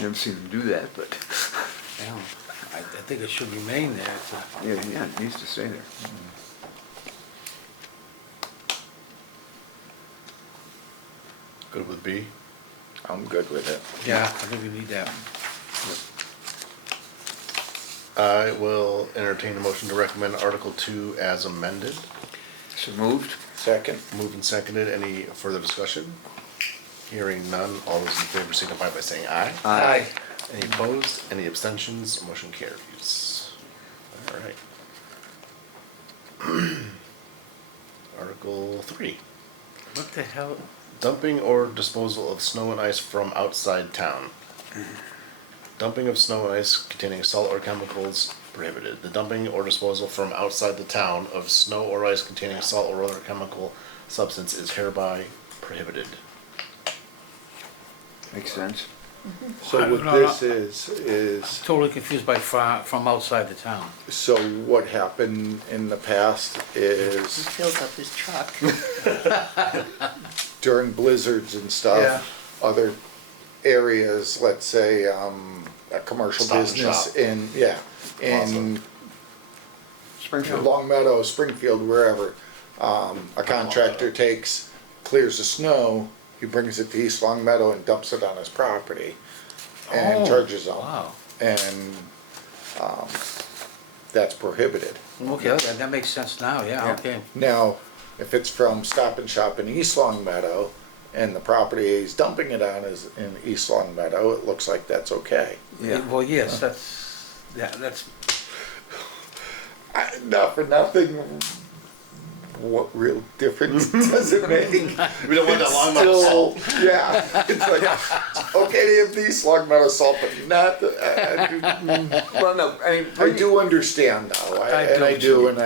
Never seen them do that, but, Yeah, I think it should remain there. yeah, it needs to stay there. Good with B? I'm good with it. Yeah, I think we need that. I will entertain a motion to recommend Article 2 as amended. So moved? Second? Moved and seconded. Any further discussion? Hearing none. All those in favor signify by saying aye. Aye. Any opposed? Any abstentions? Motion carries. All right. Article 3. What the hell? Dumping or disposal of snow and ice from outside town. Dumping of snow and ice containing salt or chemicals prohibited. The dumping or disposal from outside the town of snow or ice containing salt or other chemical substance is hereby prohibited. Makes sense. So what No, this is, Totally confused by from outside the town. so what happened in the past He is fills up his truck. during blizzards and stuff, other areas, let's say, a commercial Stop and business shop. in, in Springfield. Long Meadow, Springfield, wherever, a contractor clears the snow, he brings it to East Long Meadow and dumps it on his property and Oh, charges them. wow. And, that's prohibited. Okay, that makes sense now, yeah, Yeah. okay. Now, if it's from Stop and Shop in East Long Meadow, and the property he's dumping it on is in East Long Meadow, it looks like that's okay. Yeah. Well, yes, that's, Not for nothing, what real difference does it make? We don't want that long amount of Still, salt. yeah, it's like, okay to have these Long Meadow salt, but not, Well, no, I mean, I do understand though,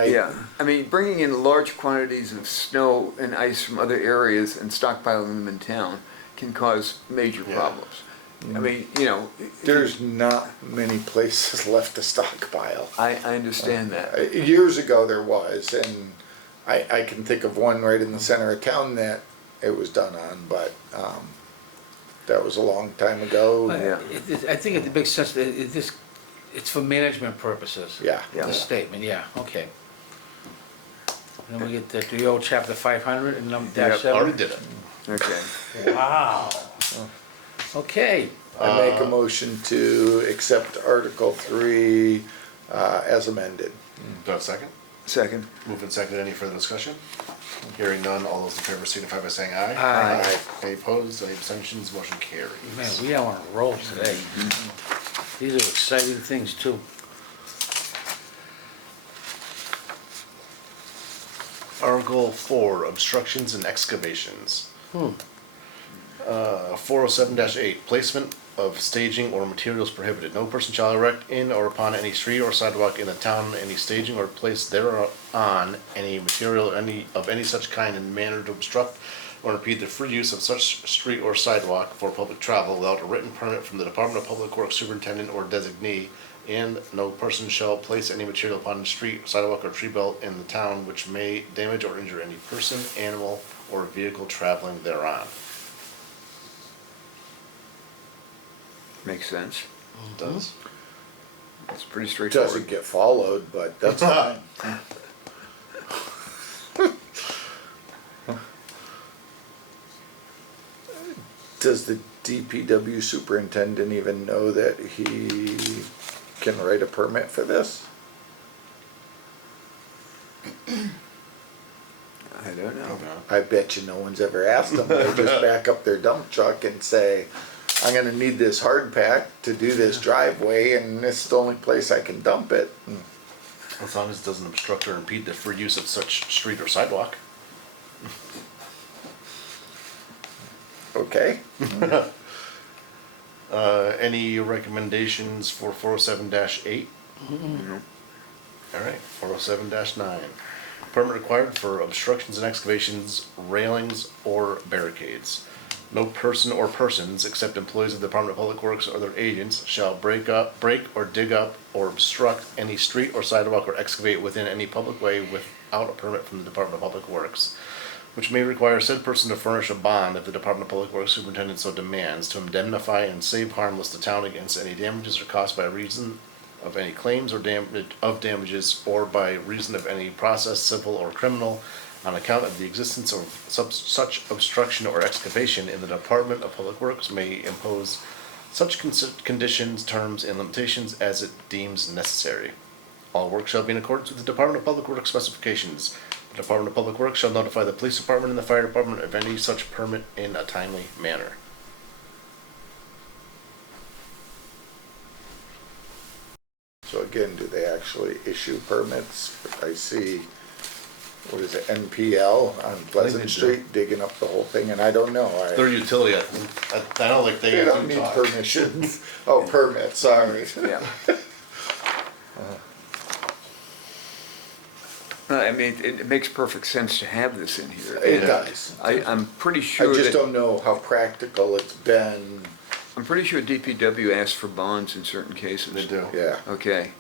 yeah, I mean, bringing in large quantities of snow and ice from other areas and stockpiling them in town can cause major Yeah. problems. I mean, you know, There's not many places left to stockpile. I understand that. Years ago there was, and I can think of one right in the center of town that it was done on, but that was a long time ago. I think it makes sense, that it's for management purposes. Yeah. The statement, yeah, okay. Then we get the old chapter 500 and dash Yep, Already 7. did it. Okay. Wow. Okay, I make a motion to accept Article 3 as amended. Do I have a second? Second. Move and second, any further discussion? Hearing none, all those in favor signify by saying aye. Aye. Any opposed, any abstentions, motion carries. man, we are on a roll today. These are exciting things too. Article 4, obstructions and excavations. 407-8, placement of staging or materials prohibited. No person shall erect in or upon any street or sidewalk in the town any staging or place thereon any material of any such kind in manner to obstruct or impede the free use of such street or sidewalk for public travel without a written permit from the Department of Public Works Superintendent or designee, and no person shall place any material upon the street, sidewalk, or tree belt in the town which may damage or injure any person, animal, or vehicle traveling thereon. Makes sense. Does? It's pretty Doesn't straightforward. get followed, but that's fine. Does the DPW superintendent even know that he can write a permit for this? I don't know. I bet you no one's ever asked them. They just back up their dump truck and say, I'm gonna need this hard pack to do this driveway, and this is the only place I can dump it. As long as it doesn't obstruct or impede the free use of such street or sidewalk. Okay? Any recommendations for 407-8? No. All right, 407-9. Permit required for obstructions and excavations, railings, or barricades. No person or persons, except employees of the Department of Public Works or their agents, shall break or dig up, or obstruct any street or sidewalk or excavate within any public way without a permit from the Department of Public Works, which may require said person to furnish a bond if the Department of Public Works Superintendent so demands, to indemnify and save harmless the town against any damages or costs by reason of any claims or damages, or by reason of any process, civil or criminal, on account of the existence of such obstruction or excavation, in the Department of Public Works may impose such conditions, terms, and limitations as it deems necessary. All work shall be in accordance with the Department of Public Works specifications. The Department of Public Works shall notify the police department and the fire department of any such permit in a timely manner. So again, do they actually issue permits? I see, what is it, NPL on Pleasant do. Street, digging up the whole thing, and I don't know. Their utility, I know, like They don't need permissions. Oh, permits, sorry. Yeah. I mean, it makes perfect sense to have this in here. It And does. I'm pretty I sure just that, don't know how practical it's been, I'm pretty sure DPW asks for bonds in certain cases. They do. yeah. Okay.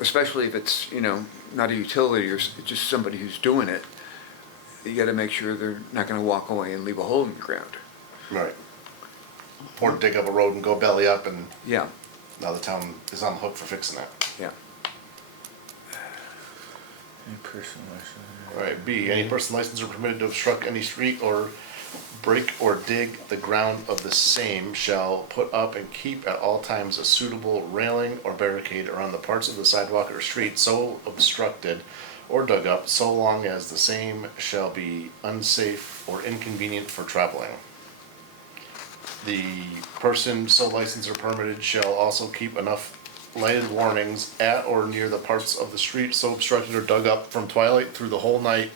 Especially if it's, you know, not a utility or just somebody who's doing it. You gotta make sure they're not gonna walk away and leave a hole in the ground. Right. Or dig up a road and go belly up, and Yeah, now the town is on the hook for fixing that. yeah. All right, B, any person licensed or permitted to obstruct any street or break or dig the ground of the same shall put up and keep at all times a suitable railing or barricade around the parts of the sidewalk or street so obstructed or dug up, so long as the same shall be unsafe or inconvenient for traveling. The person so licensed or permitted shall also keep enough lighted warnings at or near the parts of the street so obstructed or dug up from twilight through the whole night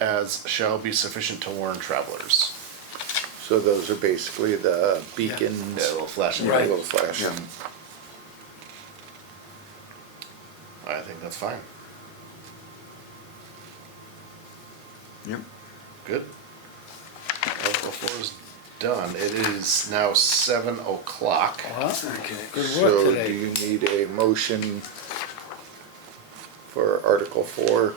as shall be sufficient to warn travelers. So those are basically the beacons. Yeah, little flashing Yeah, light. little flashing. I think that's fine. Yep. Good. Article 4 is done. It is now 7 o'clock. Well, Okay. good work So do today. you need a motion for Article 4?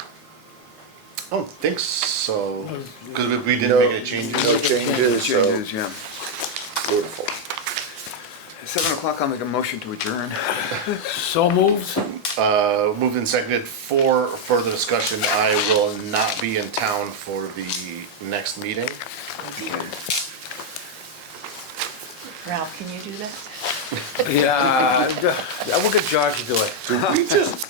I don't think so, because we didn't No- make any changes. No changes, so Changes, yeah. beautiful. 7 o'clock, I'll make a motion to adjourn. So moved? Moved and seconded for further discussion. I will not be in town for the next meeting. Ralph, can you do that? Yeah, I will get George to do it. Did we just,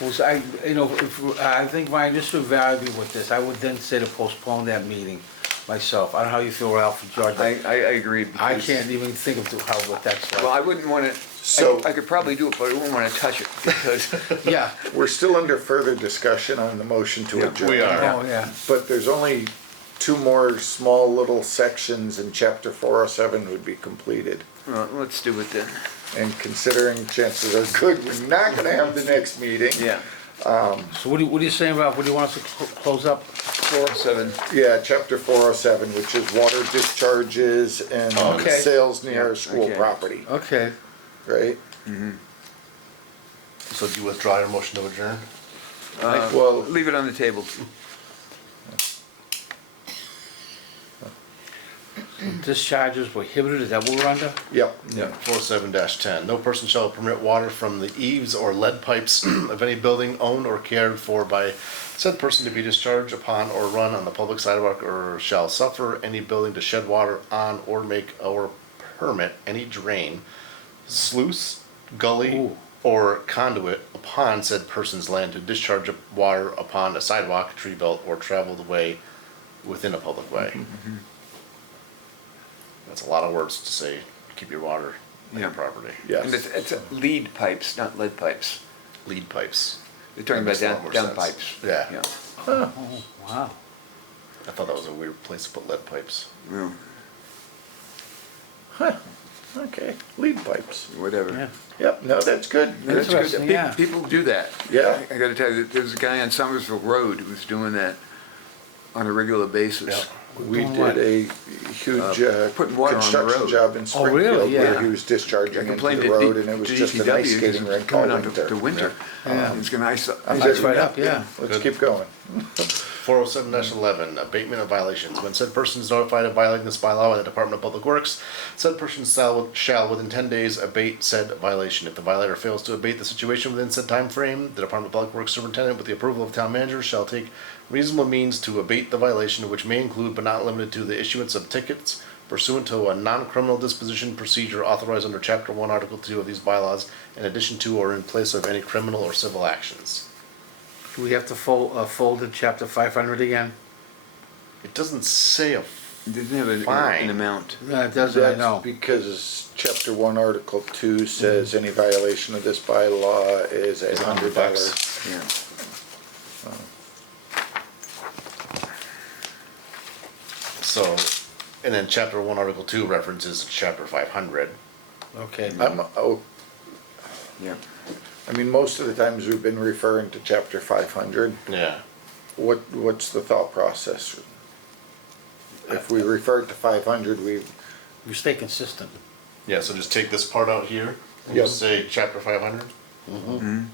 Was I, you know, I think my initial value with this, I would then say to postpone that meeting myself. I don't know how you feel, Ralph and George. I agree. I because- can't even think of what that's Well, I like. wouldn't want to, So- I could probably do it, but I wouldn't want to touch it because, Yeah, we're still under further discussion on the motion to Yeah, adjourn. we are. oh, yeah. But there's only two more small little sections and chapter 407 would be completed. well, let's do it then. And considering chances are good, we're not gonna have the next meeting. Yeah. So what are you saying, Ralph? What do you want us to close up? 407. Yeah, chapter 407, which is water discharges and Okay. sales near school okay. property, Okay. right? So do you withdraw your motion to adjourn? Well, Leave it on the table. Discharges prohibited, is that what we're under? yep, Yeah. 47-10. No person shall permit water from the eaves or lead pipes of any building owned or cared for by said person to be discharged upon or run on the public sidewalk, or shall suffer any building to shed water on or make or permit any drain, sluice, gully, Ooh. or conduit upon said person's land to discharge of water upon a sidewalk, tree belt, or traveled way within a public way. That's a lot of words to say, keep your water on your Yeah. property. yes. And it's lead pipes, not lead pipes. Lead pipes. They're talking That about makes a lot more down sense. pipes. Yeah. Oh, wow. I thought that was a weird place to put lead pipes. Yeah. Huh, okay, lead pipes. Whatever. Yeah. Yep, no, that's good. That's good. Interesting, yeah. People do that. Yeah. I gotta tell you, there's a guy on Somersville Road who was doing that on a regular basis. Yeah. We Doing what? did a huge putting water on the construction road. job in Oh, really? Springfield where Yeah. he was I discharging into complained the to road and it was to just an DPW ice because skating it's rink all coming on winter. to winter. Yeah. It's gonna ice up. I'm Ice good. right up, yeah. Let's Good. keep going. 407-11, abatement of violations. When said person is notified of violating this bylaw by the Department of Public Works, said person shall within 10 days abate said violation. If the violator fails to abate the situation within said time frame, the Department of Public Works superintendent, with the approval of town manager, shall take reasonable means to abate the violation, which may include but not limited to the issuance of tickets pursuant to a non-criminal disposition procedure authorized under Chapter 1, Article 2 of these bylaws, in addition to or in place of any criminal or civil actions. Do we have to fold in chapter 500 again? It doesn't say a It doesn't have Fine. an amount. No, it doesn't, I That's know. because chapter 1, article 2 says any violation of this bylaw is Is $100. Yeah. So, and then Chapter 1, Article 2 references Chapter 500. Okay. Yeah. I mean, most of the times we've been referring to chapter 500. Yeah. What's the thought process? If we refer to 500, we, We stay consistent. Yeah, so just take this part out here and Yep. just say Chapter 500. Mm-hmm.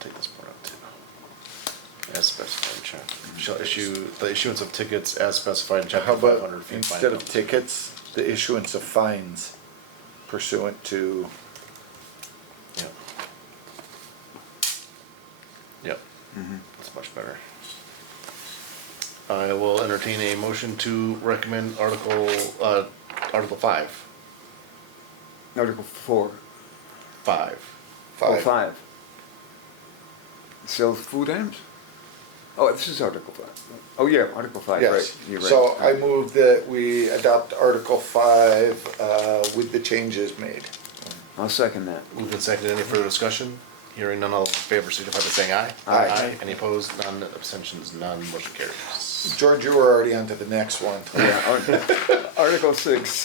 Take this part out too. As specified in chapter. Shall issue the issuance of tickets as specified in how Chapter 500 about fee instead fine of tickets, the issuance of fines pursuant to That's much better. I will entertain a motion to recommend Article 5. Article 4. 5. Oh, 5. Sell food items? Oh, this is Article 5. Oh, yeah, Article 5, Yes. right. You're right. So I move that we adopt Article 5 with the changes made. I'll second that. Moved and seconded. Any further discussion? Hearing none, all in favor signify by saying aye. Aye. Any opposed? None. Abstentions? None. Motion carries. George, you were already on to the next one. Yeah, Article 6,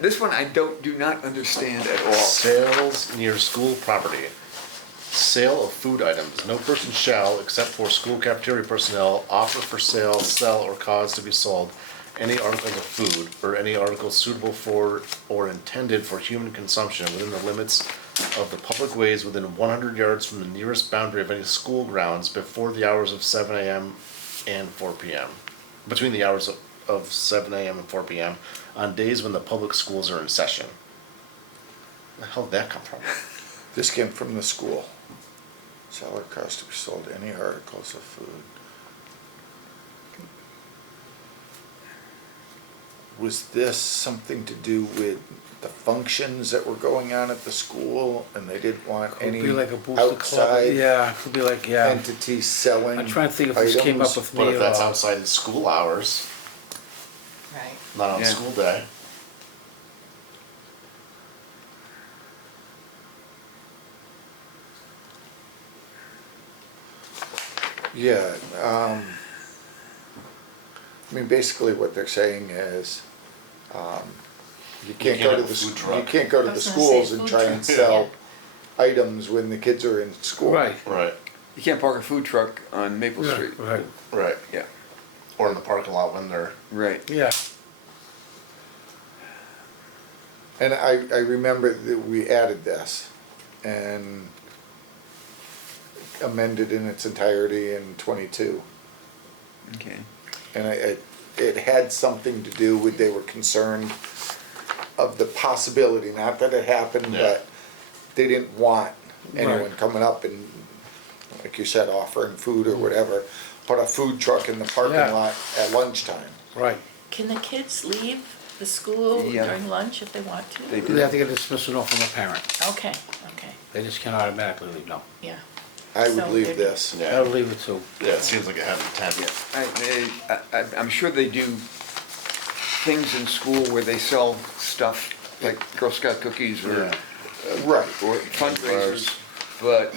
this one I do not understand at all. Sales near school property. Sale of food items. No person shall, except for school cafeteria personnel, offer for sale, sell, or cause to be sold any articles of food or any articles suitable for or intended for human consumption within the limits of the public ways within 100 yards from the nearest boundary of any school grounds before the hours of 7 a.m. and 4 p.m. Between the hours of 7 a.m. and 4 p.m. on days when the public schools are in session. Where the hell did that come from? This came from the school. Sell or cause to be sold any articles of food. Was this something to do with the functions that were going on at the school and they didn't want Could any be like a booster club. outside Yeah, could be like, yeah. entity selling I'm trying to think if this came up items? with But me if at that's all. outside the school hours, Right. not on Yeah. school day. Yeah, I mean, basically what they're saying is, you can't can't go to have a the, food you truck. can't go to I the was gonna say schools and food try and trucks, sell yeah. items when the kids are in school. Right, Right, You can't park a food truck on Maple Street. right, right, right. Yeah, Or in the parking lot when they're, right. yeah. And I remember that we added this and amended in its entirety in 22. Okay. And it had something to do with, they were concerned of the possibility, not that it happened, Yeah. but they didn't want anyone Right. coming up and, like you said, offering food or whatever, put a food truck in the parking Yeah. lot at lunchtime. Right. Can the kids leave the school Yeah. during lunch if they want to? They They have to get a dismissal from a parent. Okay, okay, They just can't automatically leave, no. yeah. I would So leave they're- this. I yeah, would leave it to. yeah, it seems like it had intent. I'm sure they do things in school where they sell stuff, like Girl Scout cookies or Yeah. Right. fundraisers, but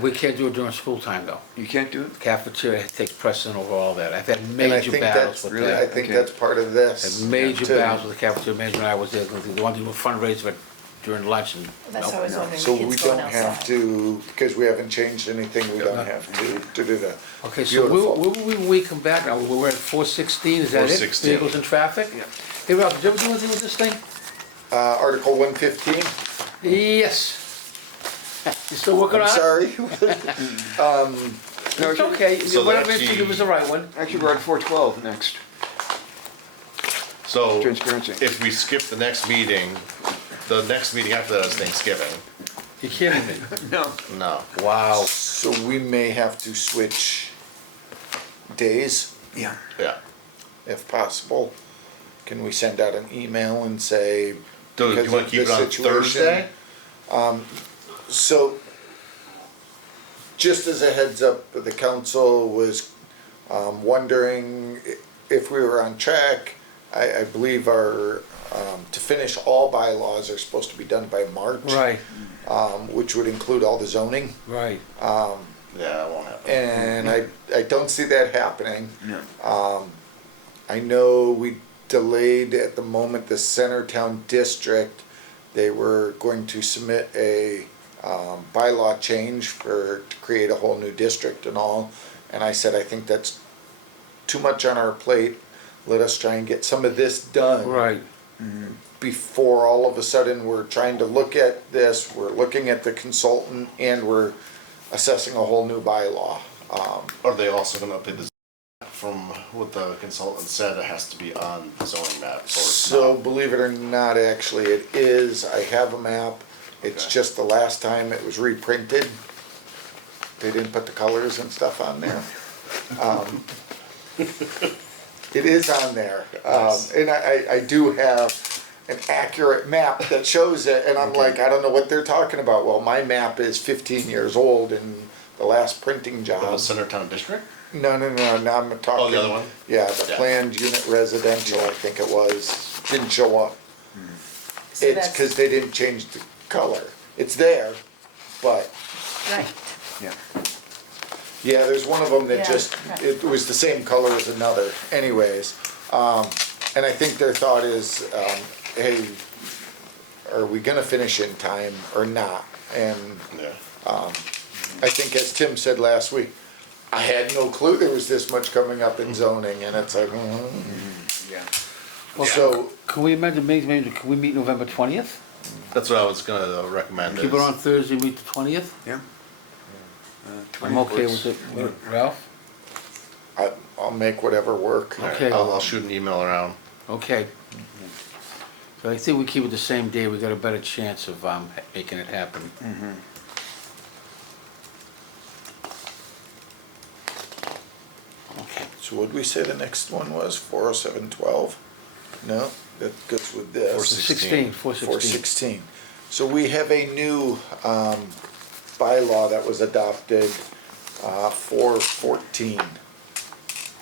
We can't do it during school time, though. you can't do it? Cafeteria takes precedent over all that. I've had And I major think battles that's, with really- I that. think Okay. that's part of this. Had major too. battles with the cafeteria manager when I was there. They wanted to do a fundraiser during lunch and. That's nope. how I was wondering, So the we kids going don't have outside. to, because we haven't changed anything, we don't No. have to do that. Okay, so Beautiful. when we come back, now, we're at 416, is that it? 416. Vehicles and traffic? Yeah. Hey, Ralph, did you ever do anything with this thing? Article 115, Yes. You still working on I'm it? sorry. No, It's okay, So whatever that's you give us the right one. Actually, we're at 412 next. So, Transparency. if we skip the next meeting after that is Thanksgiving. You kidding me? No. No. Wow. So we may have to switch days, Yeah. Yeah. if possible. Can we send out an email and say? Do you because wanna of keep the it on situation- Thursday? So, just as a heads up, the council was wondering if we were on track. I believe our, to finish all bylaws are supposed to be done by March. Right, Which would include all the zoning. right. Yeah, that won't happen. And I don't see that happening. No. I know we delayed at the moment the Centertown district. They were going to submit a bylaw change to create a whole new district and all. And I said, I think that's too much on our plate. Let us try and get some of this done. Right. Before all of a sudden we're trying to look at this, we're looking at the consultant and we're assessing a whole new bylaw. Are they also gonna update the from what the consultant said, it has to be on the zoning map, or it's So not? believe it or not, actually it is, I have a map. It's Okay. just the last time it was reprinted. they didn't put the colors and stuff on there. It is on there, and I do have an accurate map that shows it, and I'm like, I don't know what they're talking about. Well, my map is 15 years old, and the last printing The job. Centertown District? No, now I'm talking. Oh, the other one? Yeah, the Yeah. planned unit residential, I think it was, didn't show up. So It's that's- because they didn't change the color. It's there, but, Right, Yeah. yeah, there's one of them that Yeah, just, right. it was the same color as another anyways. And I think their thought is, hey, are we gonna finish in time or not? And Yeah. I think as Tim said last week, I had no clue there was this much coming up in zoning, and it's like, Yeah. so, Can we amend the meeting, can we meet November 20th? That's what I was gonna recommend. Keep it is- on Thursday, meet the 20th? Yeah. I'm okay with it. Ralph? I'll make whatever work. All right, Okay. I'll shoot an email around. Okay. So I think we keep it the same day, we got a better chance of making it happen. Okay. So what'd we say the next one was, 40712? No, that goes with this. 416. 416. So we have a new bylaw that was adopted, 414.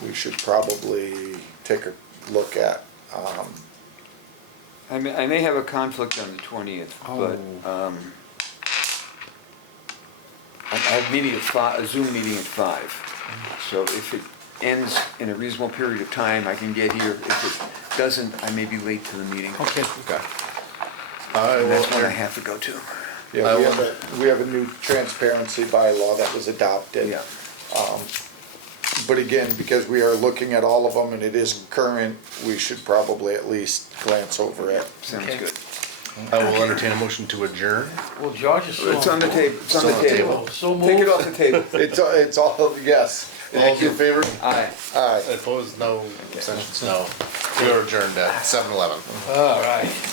We should probably take a look at. I may have a conflict on the 20th, but, Oh. I have meeting at five, a Zoom meeting at 5. So if it ends in a reasonable period of time, I can get here. If it doesn't, I may be late to the meeting. Okay. Okay. I And that's will, when I have to go to. Yeah, we have a new transparency bylaw that was adopted. Yeah. But again, because we are looking at all of them and it is current, we should probably at least glance over it. Sounds Okay. good. I will entertain a motion to adjourn. Well, George is still. It's on the table, it's on It's on the the table. So Take it moved. off the table. It's all, yes. All those in favor? Aye. Aye. Opposed, no. Abstentions, no. We are adjourned at 7:11. All right.